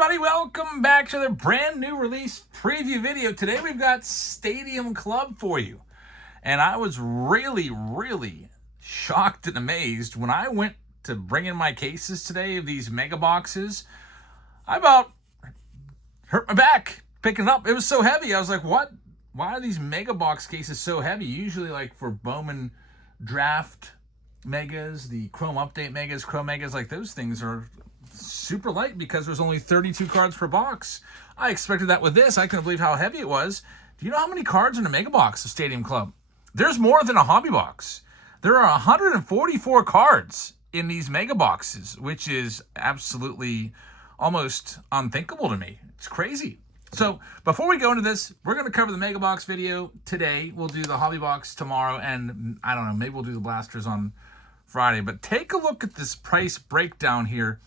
everybody, welcome back to the brand new release preview video. Today we've got Stadium Club for you. And I was really shocked and amazed when I went to bring in my cases today of these mega boxes. I about hurt my back picking it up. It was so heavy. I was like, what? Why are these mega box cases so heavy? Usually like for Bowman draft megas, the Chrome update megas, Chrome megas, like those things are super light because there's only 32 cards per box. I expected that with this. I couldn't believe how heavy it was. Do you know how many cards in a mega box of Stadium Club? There's more than a hobby box. There are 144 cards in these mega boxes, which is absolutely almost unthinkable to me. It's crazy. So before we go into this, we're going to cover the mega box video today. We'll do the hobby box tomorrow, and I don't know, maybe we'll do the blasters on Friday. But take a look at this price breakdown here.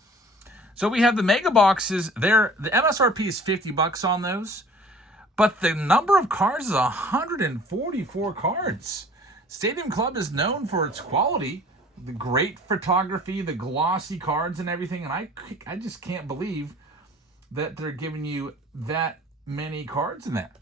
So we have the mega boxes there. The MSRP is $50 on those, but the number of cards is 144 cards. Stadium Club is known for its quality, the great photography, the glossy cards and everything, and I just can't believe that they're giving you that many cards in that.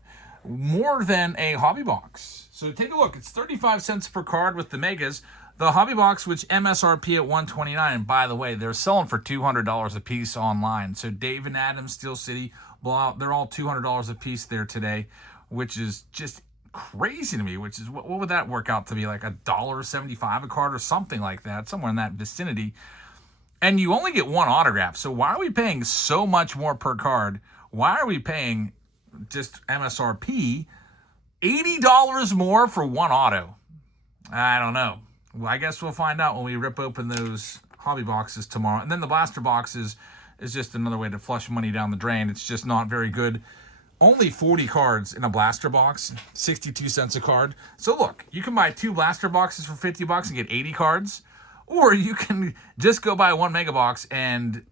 More than a hobby box. So take a look. It's 35 cents per card with the megas. The hobby box, which MSRP at $129, by the way, they're selling for $200 a piece online. So Dave and Adam, Steel City, Blowout, they're all $200 a piece there today, which is just crazy to me. Which is, what would that work out to be? Like $1.75 a card or something like that, somewhere in that vicinity. And you only get one autograph. So why are we paying so much more per card? Why are we paying just MSRP $80 more for one auto? I don't know. Well, I guess we'll find out when we rip open those hobby boxes tomorrow. And then the blaster boxes is just another way to flush money down the drain. It's just not very good. Only 40 cards in a blaster box, 62 cents a card. So look, you can buy 2 blaster boxes for $50 and get 80 cards. Or you can just go buy 1 mega box and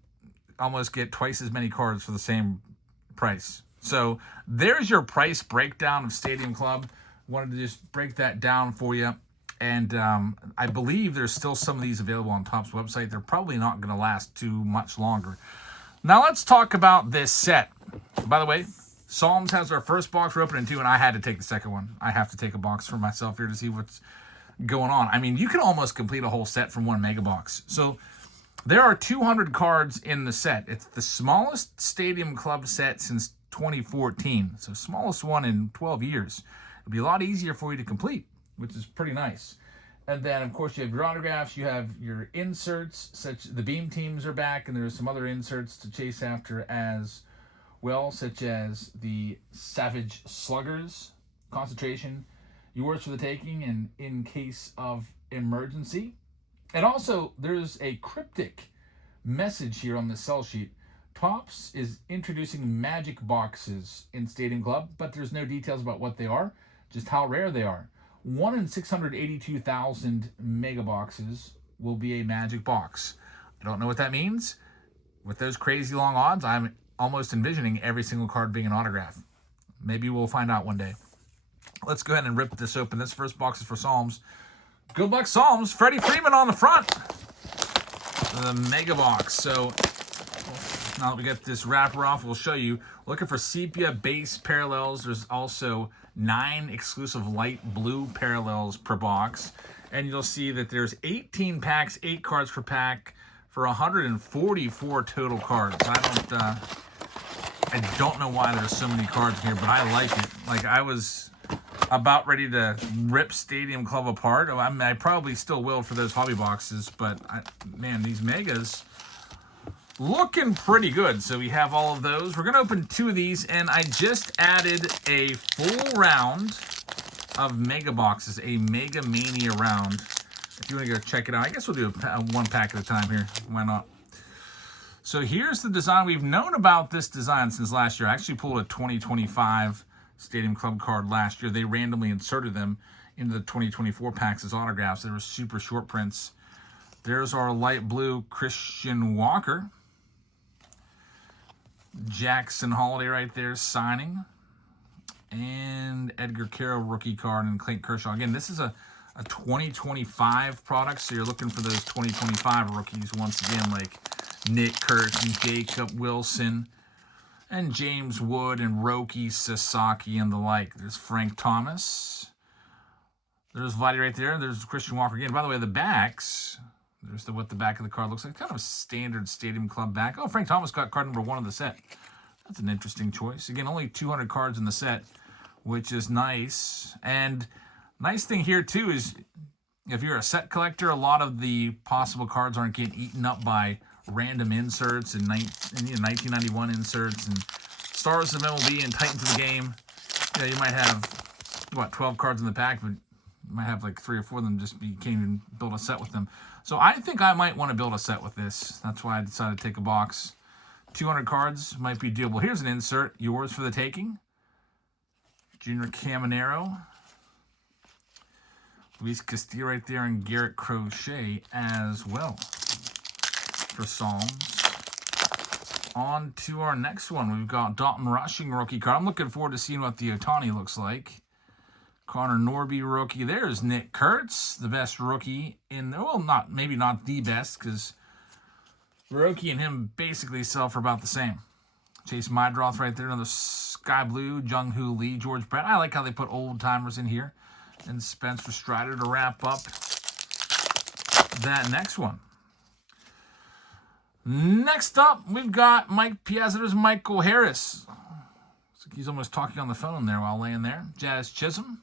almost get twice as many cards for the same price. So there's your price breakdown of Stadium Club. Wanted to just break that down for you. And I believe there's still some of these available on Topps website. They're probably not going to last too much longer. Now let's talk about this set. By the way, Psalms has our first box we're opening too, and I had to take the second one. I have to take a box for myself here to see what's going on. I mean, you can almost complete a whole set from 1 mega box. So there are 200 cards in the set. It's the smallest Stadium Club set since 2014. So smallest one in 12 years. It'll be a lot easier for you to complete, which is pretty nice. And then, of course, you have your autographs, you have your inserts, such the Beam Teams are back, and there's some other inserts to chase after as well, such as the Savage Sluggers, Concentration, Yours for the Taking, and In Case of Emergency. And also, there's a cryptic message here on the sell sheet. Topps is introducing magic boxes in Stadium Club, but there's no details about what they are, just how rare they are. 1 in 682,000 mega boxes will be a magic box. I don't know what that means. With those crazy long odds, I'm almost envisioning every single card being an autograph. Maybe we'll find out one day. Let's go ahead and rip this open. This first box is for Psalms. Good luck, Psalms. Freddie Freeman on the front. The mega box. So now that we get this wrapper off, we'll show you. Looking for sepia base parallels. There's also 9 exclusive light blue parallels per box. And you'll see that there's 18 packs, 8 cards per pack for 144 total cards. I don't know why there's so many cards here, but I like it. Like, I was about ready to rip Stadium Club apart. I mean, I probably still will for those hobby boxes, but man, these megas looking pretty good. So we have all of those. We're going to open 2 of these, and I just added a full round of mega boxes, a Mega Mania round. If you want to go check it out, I guess we'll do one pack at a time here. Why not? So here's the design. We've known about this design since last year. I actually pulled a 2025 Stadium Club card last year. They randomly inserted them into the 2024 packs as autographs. They were super short prints. There's our light blue Christian Walker. Jackson Holiday right there signing. And Edgar Carroll rookie card and Clayton Kershaw. Again, this is a 2025 product, so you're looking for those 2025 rookies once again, like Nick Kirk and Jacob Wilson. And James Wood and Roki Sasaki and the like. There's Frank Thomas. There's Vladdy right there. There's Christian Walker again. By the way, the backs, there's what the back of the card looks like. Kind of a standard Stadium Club back. Oh, Frank Thomas got card number 1 of the set. That's an interesting choice. Again, only 200 cards in the set, which is nice. And nice thing here, too, is if you're a set collector, a lot of the possible cards aren't getting eaten up by random inserts and 1991 inserts and Stars of MLB and Titans of the Game. You know, you might have, 12 cards in the pack, but you might have like 3 or 4 of them, just you can't even build a set with them. So I think I might want to build a set with this. That's why I decided to take a box. 200 cards might be doable. Here's an insert, yours for the taking. Junior Caminero. Luis Castillo right there, and Garrett Crochet as well for Psalms. On to our next one. We've got Dalton Rushing rookie card. I'm looking forward to seeing what the Ohtani looks like. Connor Norby rookie. There's Nick Kurtz, the best rookie in the, well, maybe not the best, because Rookie and him basically sell for about the same. Chase Mydroth right there, another Sky Blue, Jung-Hoo Lee, George Brett. I like how they put old timers in here. And Spencer Strider to wrap up that next one. Next up, we've got Mike Piazza. There's Michael Harris. Looks like he's almost talking on the phone there while laying there. Jazz Chisholm.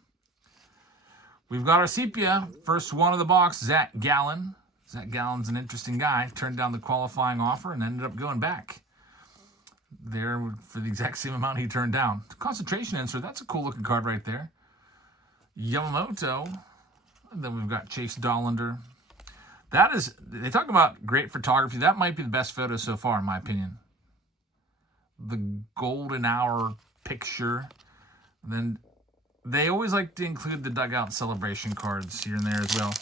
We've got our sepia. First one of the box, Zach Gallen. Zach Gallen's an interesting guy. Turned down the qualifying offer and ended up going back there for the exact same amount he turned down. Concentration insert. That's a cool looking card right there. Yamamoto. And then we've got Chase Dollander. That is, they talk about great photography. That might be the best photo so far, in my opinion. The golden hour picture. And then they always like to include the dugout celebration cards here and there as well.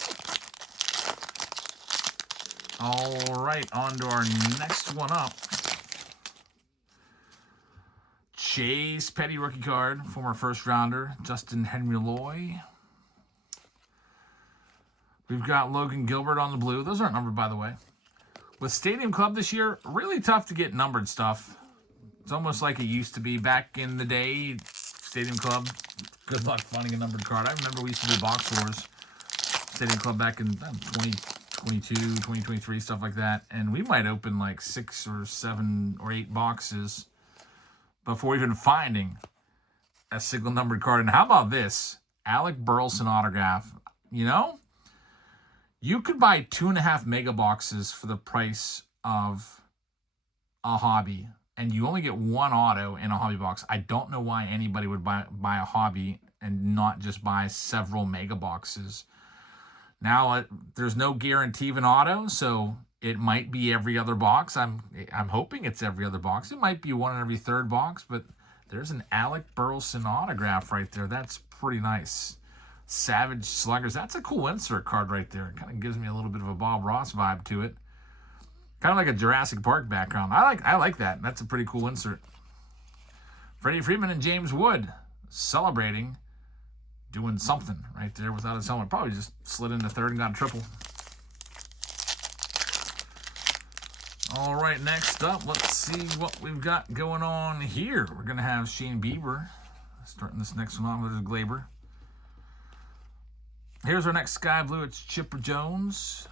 All right, on to our next one up. Chase Petty rookie card, former first rounder, Justin Henry Loy. We've got Logan Gilbert on the blue. Those aren't numbered, by the way. With Stadium Club this year, really tough to get numbered stuff. It's almost like it used to be back in the day. Stadium Club, good luck finding a numbered card. I remember we used to do box wars. Stadium Club back in 2022, 2023, stuff like that. And we might open like 6 or 7 or 8 boxes before even finding a single numbered card. And how about this? Alec Burleson autograph. You know, you could buy 2.5 mega boxes for the price of a hobby, and you only get one auto in a hobby box. I don't know why anybody would buy a hobby and not just buy several mega boxes. Now, there's no guarantee of an auto, so it might be every other box. I'm hoping it's every other box. It might be one in every third box, but there's an Alec Burleson autograph right there. That's pretty nice. Savage Sluggers. That's a cool insert card right there. It kind of gives me a little bit of a Bob Ross vibe to it. Kind of like a Jurassic Park background. I like that. That's a pretty cool insert. Freddie Freeman and James Wood celebrating, doing something right there without his helmet. Probably just slid into third and got a triple. All right, next up, let's see what we've got going on here. We're going to have Shane Bieber starting this next one off. There's Glaber. Here's our next Sky Blue. It's Chipper Jones.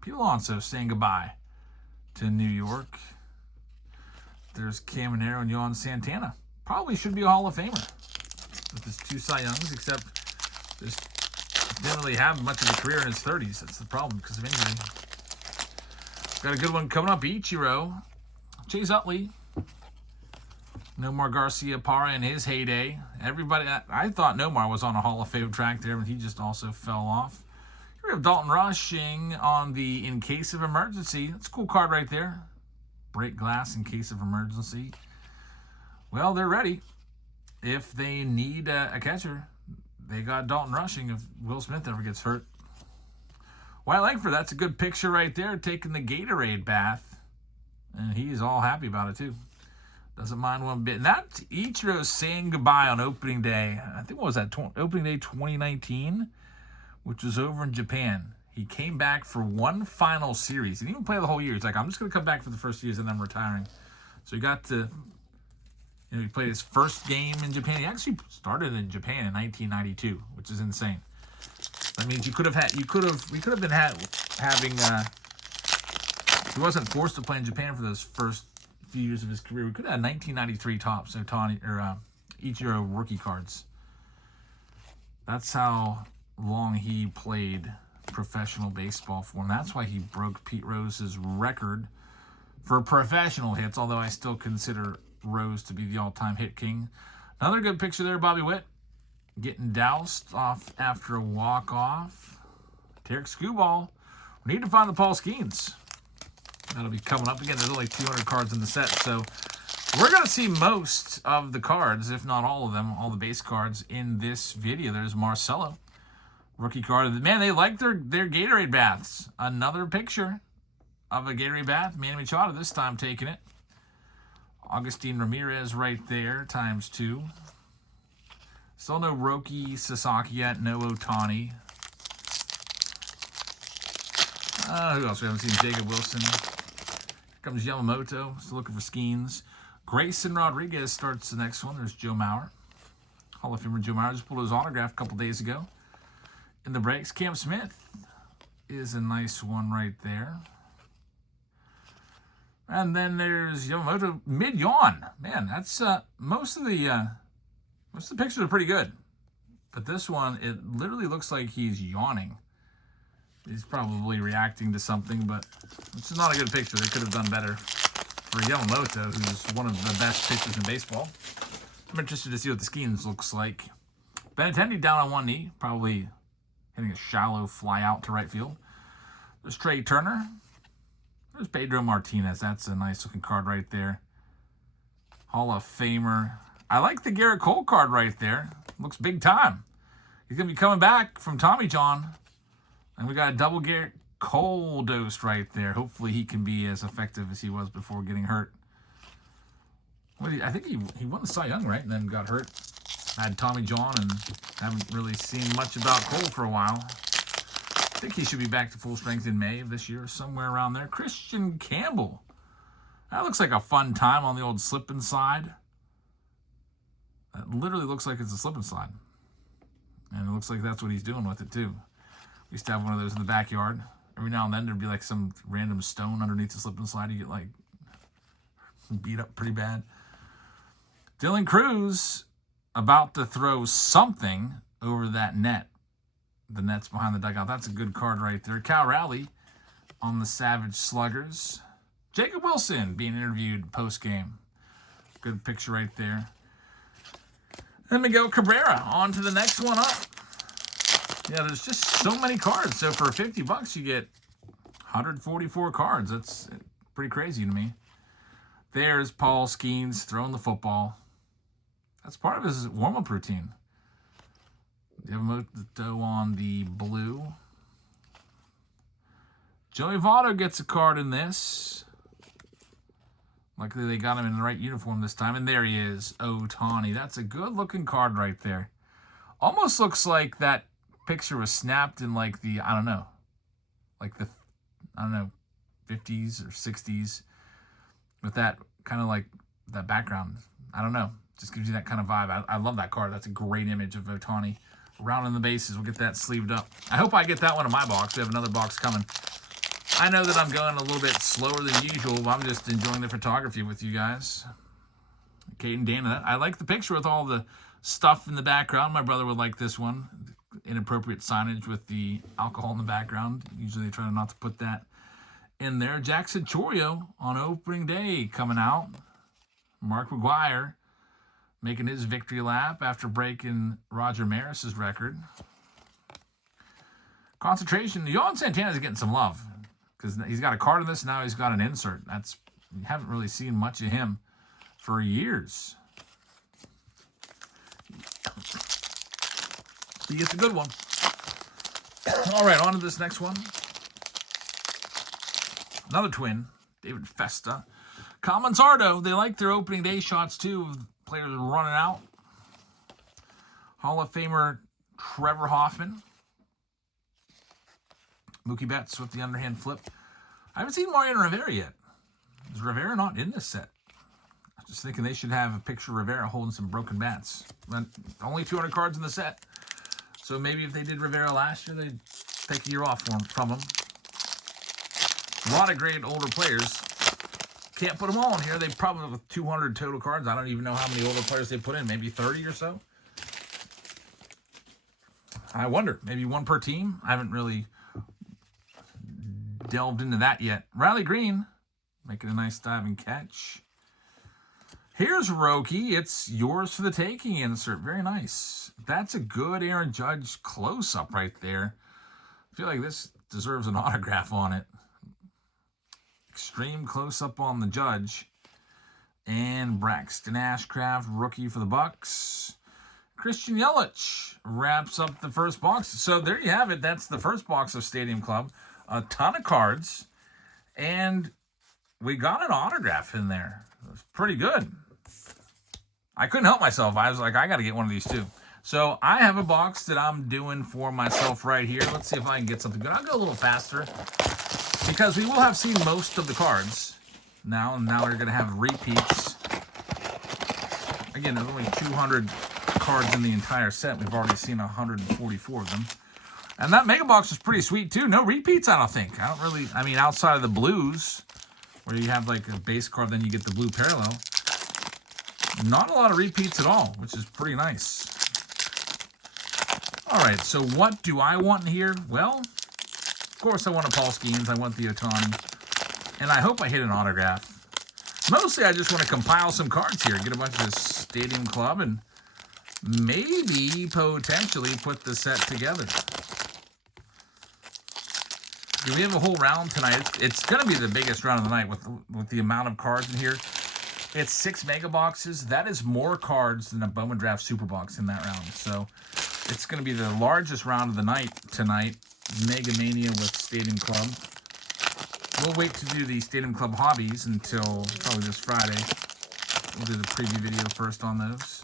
Pete Alonso saying goodbye to New York. There's Caminero and Yohan Santana. Probably should be a Hall of Famer with his 2 Cy Youngs, except just didn't really have much of a career in his 30s. That's the problem because of injury. Got a good one coming up. Ichiro, Chase Utley, Nomar Garcia Parra in his heyday. Everybody, I thought Nomar was on a Hall of Fame track there, but he just also fell off. Here we have Dalton Rushing on the In Case of Emergency. That's a cool card right there. Break glass in case of emergency. Well, they're ready. If they need a catcher, they got Dalton Rushing if Will Smith ever gets hurt. Wyatt Langford, that's a good picture right there, taking the Gatorade bath. And he's all happy about it, too. Doesn't mind one bit. And that Ichiro's saying goodbye on opening day. I think, what was that? Opening day 2019, which was over in Japan. He came back for one final series. He didn't even play the whole year. He's like, I'm just going to come back for the first series and then I'm retiring. So he got to, he played his first game in Japan. He actually started in Japan in 1992, which is insane. That means we could have been having. He wasn't forced to play in Japan for those first few years of his career. We could have had 1993 Topps Ohtani or Ichiro rookie cards. That's how long he played professional baseball for, and that's why he broke Pete Rose's record for professional hits, although I still consider Rose to be the all-time hit king. Another good picture there, Bobby Witt getting doused off after a walk-off. Tarek Skubal. We need to find the Paul Skeens. That'll be coming up again. There's only 200 cards in the set, so we're going to see most of the cards, if not all of them, all the base cards in this video. There's Marcelo, rookie card. Man, they like their Gatorade baths. Another picture of a Gatorade bath. Manny Machado this time taking it. Augustine Ramirez right there, ×2. Still no Roki Sasaki yet, no Ohtani. Who else we haven't seen? Jacob Wilson. Here comes Yamamoto, still looking for Skeens. Grayson Rodriguez starts the next one. There's Joe Mauer. Hall of Famer Joe Mauer just pulled his autograph a couple days ago. In the breaks, Cam Smith is a nice one right there. And then there's Yamamoto mid-yawn. Man, that's most of the pictures are pretty good. But this one, it literally looks like he's yawning. He's probably reacting to something, but it's not a good picture. They could have done better for Yamamoto, who's one of the best pitchers in baseball. I'm interested to see what the Skeens looks like. Benintendi down on one knee, probably hitting a shallow fly out to right field. There's Trey Turner. There's Pedro Martinez. That's a nice looking card right there. Hall of Famer. I like the Garrett Cole card right there. Looks big time. He's going to be coming back from Tommy John. And we got a double Garrett Cole dose right there. Hopefully he can be as effective as he was before getting hurt. I think he won the Cy Young, right? And then got hurt. Had Tommy John and haven't really seen much about Cole for a while. I think he should be back to full strength in May of this year, somewhere around there. Christian Campbell. That looks like a fun time on the old slip and slide. That literally looks like it's a slip and slide. And it looks like that's what he's doing with it, too. We used to have one of those in the backyard. Every now and then there'd be like some random stone underneath the slip and slide. You get like beat up pretty bad. Dylan Cruz about to throw something over that net. The net's behind the dugout. That's a good card right there. Cal Raleigh on the Savage Sluggers. Jacob Wilson being interviewed post-game. Good picture right there. Then Miguel Cabrera on to the next one up. Yeah, there's just so many cards. So for $50, you get 144 cards. That's pretty crazy to me. There's Paul Skeens throwing the football. That's part of his warm-up routine. Yamamoto on the blue. Joey Votto gets a card in this. Luckily, they got him in the right uniform this time. And there he is, Ohtani. That's a good-looking card right there. Almost looks like that picture was snapped in like the, I don't know, 50s or 60s with that kind of like that background. I don't know. Just gives you that kind of vibe. I love that card. That's a great image of Ohtani. Rounding the bases. We'll get that sleeved up. I hope I get that one in my box. We have another box coming. I know that I'm going a little bit slower than usual, but I'm just enjoying the photography with you guys. Kate and Dana. I like the picture with all the stuff in the background. My brother would like this one. Inappropriate signage with the alcohol in the background. Usually they try not to put that in there. Jackson Chorio on opening day coming out. Mark McGuire making his victory lap after breaking Roger Maris's record. Concentration. Yohan Santana's getting some love because he's got a card in this. Now he's got an insert. You haven't really seen much of him for years. He gets a good one. All right, on to this next one. Another twin, David Festa. Commonsardo, they like their opening day shots too. Players running out. Hall of Famer Trevor Hoffman. Mookie Betts with the underhand flip. I haven't seen Mariano Rivera yet. Is Rivera not in this set? Just thinking they should have a picture of Rivera holding some broken bats. But only 200 cards in the set. So maybe if they did Rivera last year, they'd take a year off from him. A lot of great older players. Can't put them all in here. They probably have 200 total cards. I don't even know how many older players they put in. Maybe 30 or so. I wonder. Maybe one per team. I haven't really delved into that yet. Riley Green making a nice diving catch. Here's Roki. It's yours for the taking insert. Very nice. That's a good Aaron Judge close-up right there. I feel like this deserves an autograph on it. Extreme close-up on the Judge. And Braxton Ashcraft, rookie for the Bucks. Christian Yelich wraps up the first box. So there you have it. That's the first box of Stadium Club. A ton of cards. And we got an autograph in there. It was pretty good. I couldn't help myself. I was like, I got to get one of these too. So I have a box that I'm doing for myself right here. Let's see if I can get something good. I'll go a little faster because we will have seen most of the cards now. And now we're going to have repeats. Again, there's only 200 cards in the entire set. We've already seen 144 of them. And that mega box is pretty sweet too. No repeats, I don't think. I mean, outside of the blues, where you have like a base card, then you get the blue parallel. Not a lot of repeats at all, which is pretty nice. All right, so what do I want in here? Well, of course I want a Paul Skeens. I want the Attn. And I hope I hit an autograph. Mostly I just want to compile some cards here, get a bunch of this Stadium Club, and maybe potentially put the set together. We have a whole round tonight. It's going to be the biggest round of the night with the amount of cards in here. It's 6 mega boxes. That is more cards than a Bowman Draft Super Box in that round. So it's going to be the largest round of the night tonight. Mega Mania with Stadium Club. We'll wait to do the Stadium Club hobbies until probably this Friday. We'll do the preview video first on those.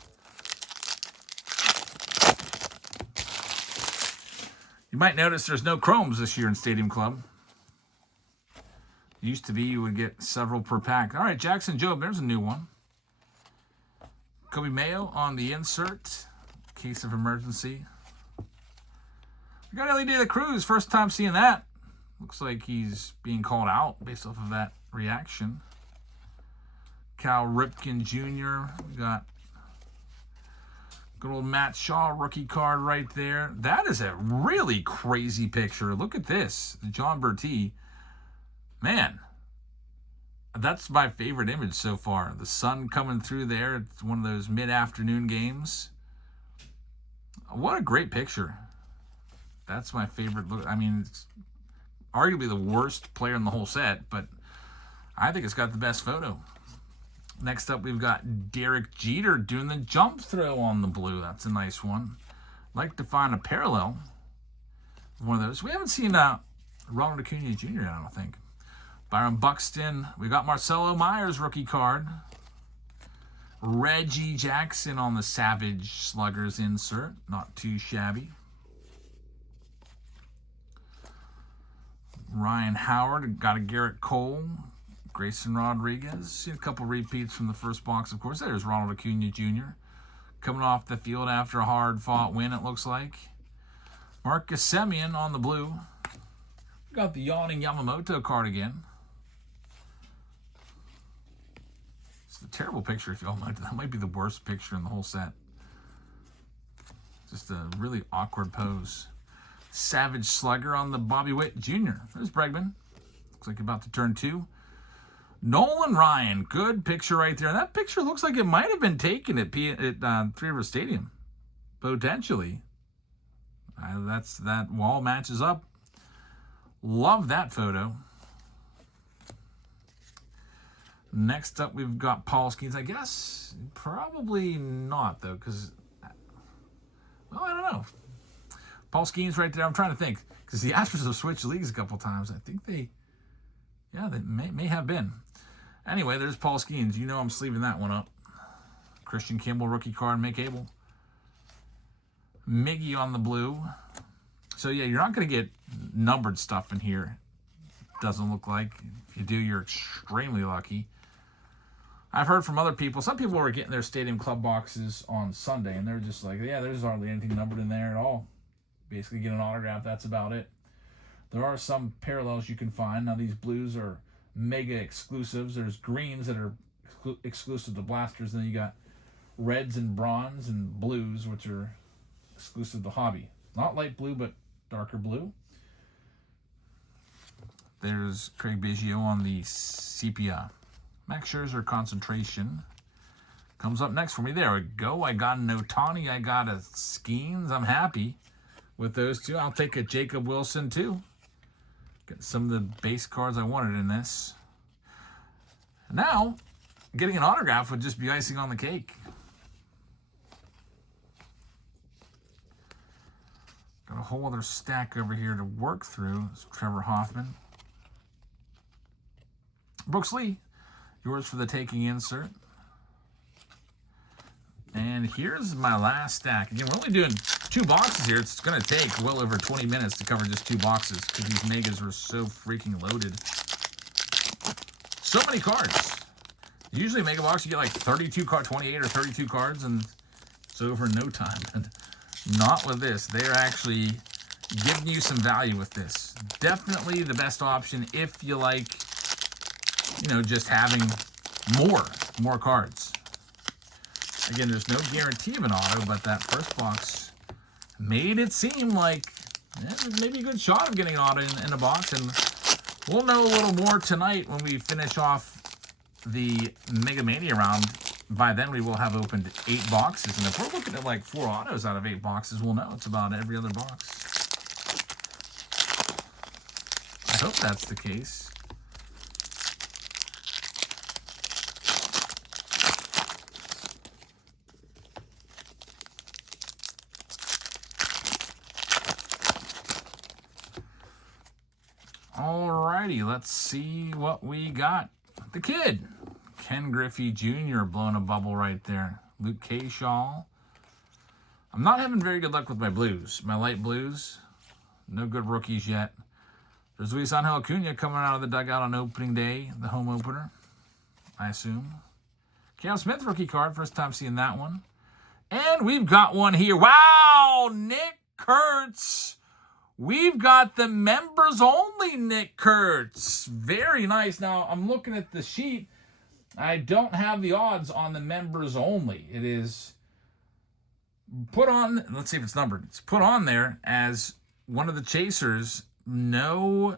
You might notice there's no chromes this year in Stadium Club. It used to be you would get several per pack. All right, Jackson Jobe, there's a new one. Kobe Mayo on the insert. Case of emergency. We got LED the Cruz. First time seeing that. Looks like he's being called out based off of that reaction. Cal Ripken Jr. We got good old Matt Shaw rookie card right there. That is a really crazy picture. Look at this. John Bertie. Man, that's my favorite image so far. The sun coming through there. It's one of those mid-afternoon games. What a great picture. That's my favorite look. I mean, it's arguably the worst player in the whole set, but I think it's got the best photo. Next up, we've got Derek Jeter doing the jump throw on the blue. That's a nice one. Like to find a parallel of one of those. We haven't seen Ronald Acuna Jr. I don't think. Byron Buxton. We got Marcelo Myers rookie card. Reggie Jackson on the Savage Sluggers insert. Not too shabby. Ryan Howard. Got a Garrett Cole. Grayson Rodriguez. Seen a couple repeats from the first box, of course. There's Ronald Acuna Jr. coming off the field after a hard-fought win, it looks like. Marcus Semien on the blue. We got the yawning Yamamoto card again. It's a terrible picture, if y'all might. That might be the worst picture in the whole set. Just a really awkward pose. Savage Slugger on the Bobby Witt Jr. There's Bregman. Looks like about to turn 2. Nolan Ryan, good picture right there. And that picture looks like it might have been taken at Three River Stadium, potentially. That wall matches up. Love that photo. Next up, we've got Paul Skeens. I guess probably not though, because well, I don't know. Paul Skeens right there. I'm trying to think because the Astros have switched leagues a couple times. I think they may have been. Anyway, there's Paul Skeens. You know I'm sleeving that one up. Christian Kimball, rookie card, Mick Abel. Miggy on the blue. So, yeah, you're not going to get numbered stuff in here. Doesn't look like. If you do, you're extremely lucky. I've heard from other people, some people were getting their Stadium Club boxes on Sunday, and they're just like, yeah, there's hardly anything numbered in there at all. Basically get an autograph, that's about it. There are some parallels you can find. Now these blues are mega exclusives. There's greens that are exclusive to blasters, and then you got reds and bronze and blues, which are exclusive to hobby. Not light blue, but darker blue. There's Craig Biggio on the sepia. Max Scherzer concentration comes up next for me. There we go. I got an Ohtani. I got a Skeens. I'm happy with those two. I'll take a Jacob Wilson too. Get some of the base cards I wanted in this. Now, getting an autograph would just be icing on the cake. Got a whole other stack over here to work through. It's Trevor Hoffman. Brooks Lee, yours for the taking insert. And here's my last stack. Again, we're only doing 2 boxes here. It's going to take well over 20 minutes to cover just 2 boxes because these megas were so freaking loaded. So many cards. Usually mega box, you get like 32 cards, 28 or 32 cards, and it's over in no time. And not with this. They're actually giving you some value with this. Definitely the best option if you like, you know, just having more cards. Again, there's no guarantee of an auto, but that first box made it seem like there's maybe a good shot of getting an auto in a box, and we'll know a little more tonight when we finish off the Mega Mania round. By then, we will have opened 8 boxes, and if we're looking at like 4 autos out of 8 boxes, we'll know it's about every other box. I hope that's the case. Alrighty, let's see what we got. The kid, Ken Griffey Jr. blowing a bubble right there. Luke Kershaw. I'm not having very good luck with my blues. My light blues, no good rookies yet. There's Luis Angel Acuna coming out of the dugout on opening day, the home opener, I assume. Cam Smith rookie card, first time seeing that one. And we've got one here. Wow, Nick Kurtz. We've got the members only Nick Kurtz. Very nice. Now, I'm looking at the sheet. I don't have the odds on the members only. It is put on, let's see if it's numbered. It's put on there as one of the chasers. No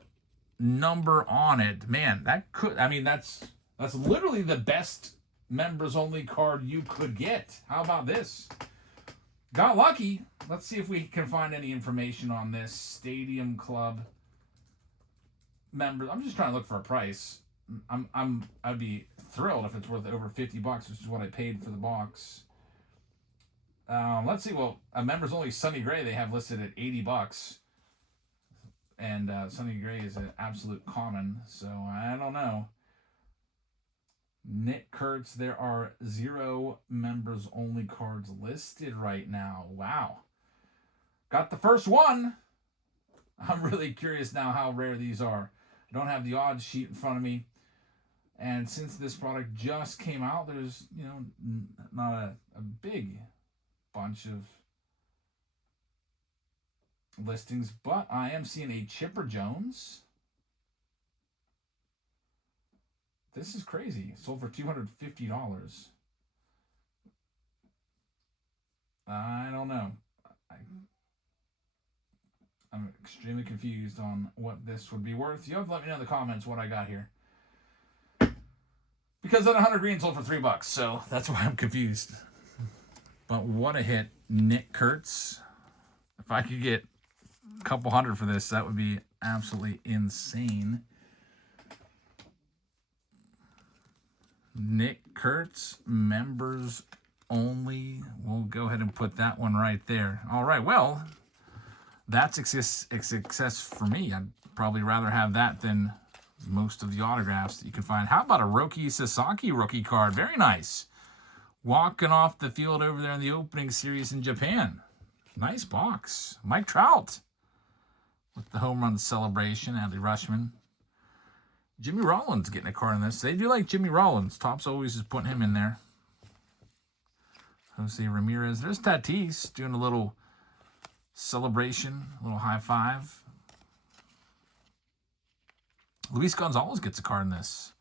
number on it. Man, that could, I mean, that's literally the best members only card you could get. How about this? Got lucky. Let's see if we can find any information on this Stadium Club members. I'm just trying to look for a price. I'd be thrilled if it's worth over $50, which is what I paid for the box. Let's see. Well, a members only Sonny Gray they have listed at $80, and Sonny Gray is an absolute common. So I don't know. Nick Kurtz, there are 0 members only cards listed right now. Wow. Got the first one. I'm really curious now how rare these are. I don't have the odds sheet in front of me. And since this product just came out, there's, you know, not a big bunch of listings, but I am seeing a Chipper Jones. This is crazy. It sold for $250. I don't know. I'm extremely confused on what this would be worth. You have to let me know in the comments what I got here. Because that 100 green sold for $3, so that's why I'm confused. But what a hit. Nick Kurtz. If I could get a couple hundred for this, that would be absolutely insane. Nick Kurtz, members only. We'll go ahead and put that one right there. All right, well, that's a success for me. I'd probably rather have that than most of the autographs that you can find. How about a Roki Sasaki rookie card? Very nice. Walking off the field over there in the opening series in Japan. Nice box. Mike Trout with the home run celebration. Adley Rutschman. Jimmy Rollins getting a card in this. They do like Jimmy Rollins. Topps always is putting him in there. Jose Ramirez. There's Tatis doing a little celebration, a little high five. Luis Gonzalez gets a card in this.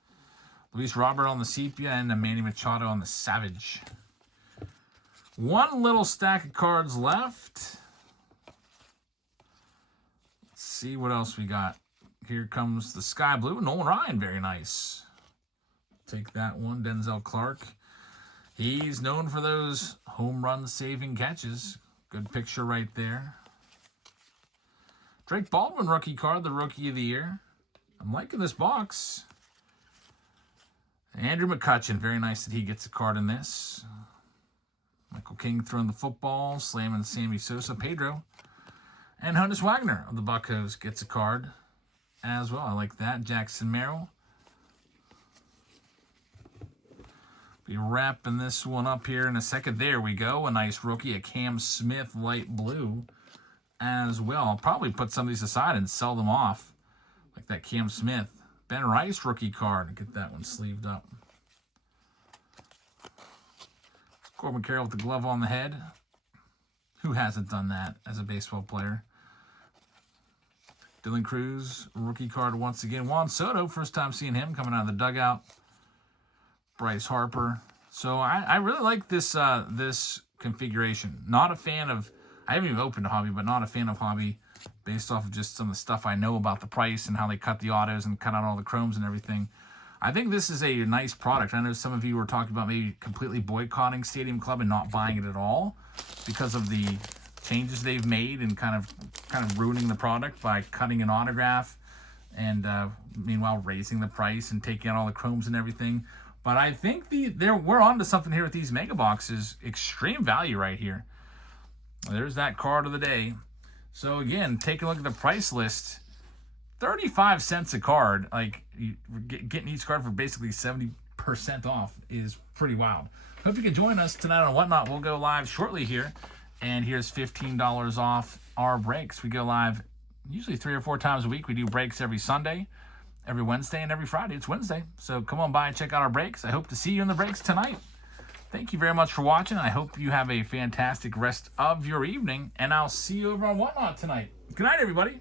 Luis Robert on the Sepia and Manny Machado on the Savage. One little stack of cards left. Let's see what else we got. Here comes the Sky Blue. Nolan Ryan, very nice. Take that one. Denzel Clark. He's known for those home run saving catches. Good picture right there. Drake Baldwin rookie card, the Rookie of the Year. I'm liking this box. Andrew McCutchen, very nice that he gets a card in this. Michael King throwing the football, slamming Sammy Sosa. Pedro. And Honus Wagner of the Buccos gets a card as well. I like that. Jackson Merrill. Be wrapping this one up here in a second. There we go. A nice rookie, a Cam Smith light blue as well. I'll probably put some of these aside and sell them off. Like that Cam Smith. Ben Rice rookie card. Get that one sleeved up. Corbin Carroll with the glove on the head. Who hasn't done that as a baseball player? Dylan Cruz, rookie card once again. Juan Soto, first time seeing him coming out of the dugout. Bryce Harper. So I really like this this configuration. Not a fan of, I haven't even opened a Hobby, but not a fan of Hobby based off of just some of the stuff I know about the price and how they cut the autos and cut out all the chromes and everything. I think this is a nice product. I know some of you were talking about maybe completely boycotting Stadium Club and not buying it at all because of the changes they've made and kind of ruining the product by cutting an autograph and meanwhile raising the price and taking out all the chromes and everything. But I think we're on to something here with these mega boxes. Extreme value right here. There's that card of the day. So again, take a look at the price list. 35 cents a card. Like, getting each card for basically 70% off is pretty wild. Hope you can join us tonight on Whatnot. We'll go live shortly here. And here's $15 off our breaks. We go live usually 3 or 4 times a week. We do breaks every Sunday, every Wednesday, and every Friday. It's Wednesday. So come on by and check out our breaks. I hope to see you in the breaks tonight. Thank you very much for watching. I hope you have a fantastic rest of your evening. And I'll see you over on Whatnot tonight. Good night, everybody.